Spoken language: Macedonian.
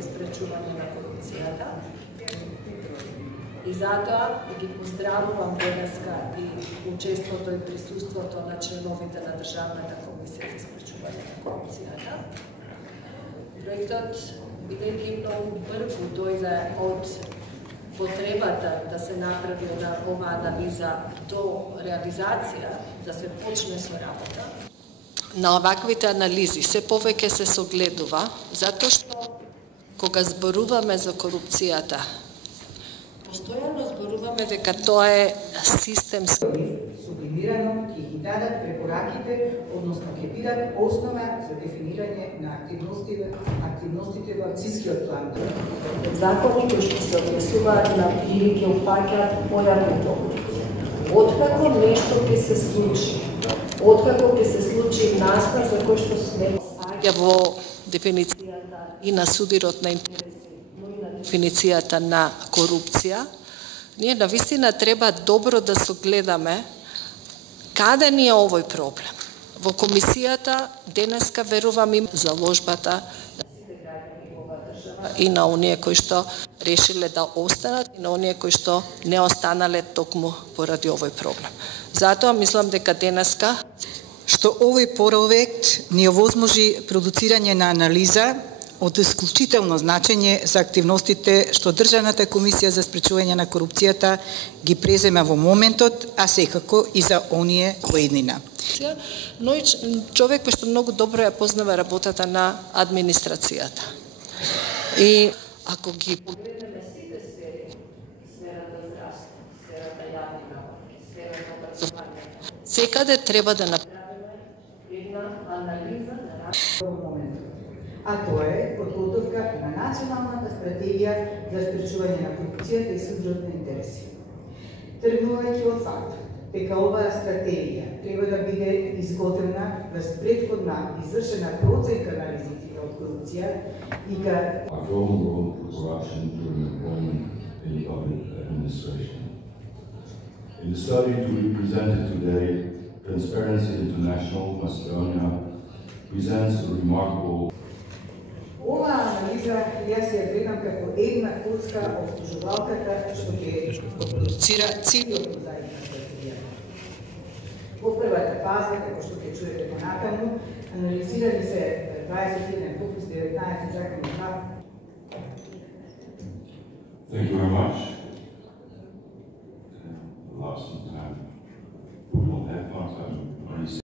Sprečuvanje na korupcijata. I zato ги поздравувам денеска и учеството и присуството на членовите на Државната комисија за спречување на корупцијата. Проектот, бидејќи многу брзо дојде од потребата да се направи ова анализа до реализација, да се почне со работа. На оваквите анализи се повеќе се согледува, затоа што кога зборуваме за корупцијата, постојано зборуваме дека тоа е системски. Сублимирано ќе ги дадат препораките, односно ќе бидат основа за дефинирање на активностите во акцијскиот план. Закони кои што се однесуваат на или ќе опфаќаат појавната корупција. Откако нешто ќе се случи, откако ќе се случи настан за кој што сме спаѓа во дефиницијата и на судирот на интереси, но и на дефиницијата на корупција, ние навистина треба добро да согледаме каде ни е овој проблем. Во комисијата денеска верувам им заложбата да сите граѓани ова држава и на оние кои што решиле да останат и на оние кои што не останале токму поради овој проблем. Затоа мислам дека денеска што овој проект ни овозможи продуцирање на анализа од исклучително значење за активностите што Државната комисија за спречување на корупцијата ги презема во моментот, а секако и за оние во иднина. Но и човек кој што многу добро ја познава работата на администрацијата. И ако ги погледнеме сите сфери, сферата здравство, сферата јавни набавки, сферата образование, секаде треба да направиме една анализа на а тоа е подготовка на националната стратегија за спречување на корупцијата и судирот на интереси. Тргнувајќи од факт дека оваа стратегија треба да биде изготвена без претходна извршена проценка на ризиците од корупција и ка In the study to be presented today, Transparency International Macedonia presents a remarkable. Ова анализа јас ја гледам како една коцка обслужувалката што ќе продуцира целиот мозаик на стратегијата. Во првата фаза, како што ќе чуете понатаму, анализирани се 21 попис, 19 закони. Thank you very much.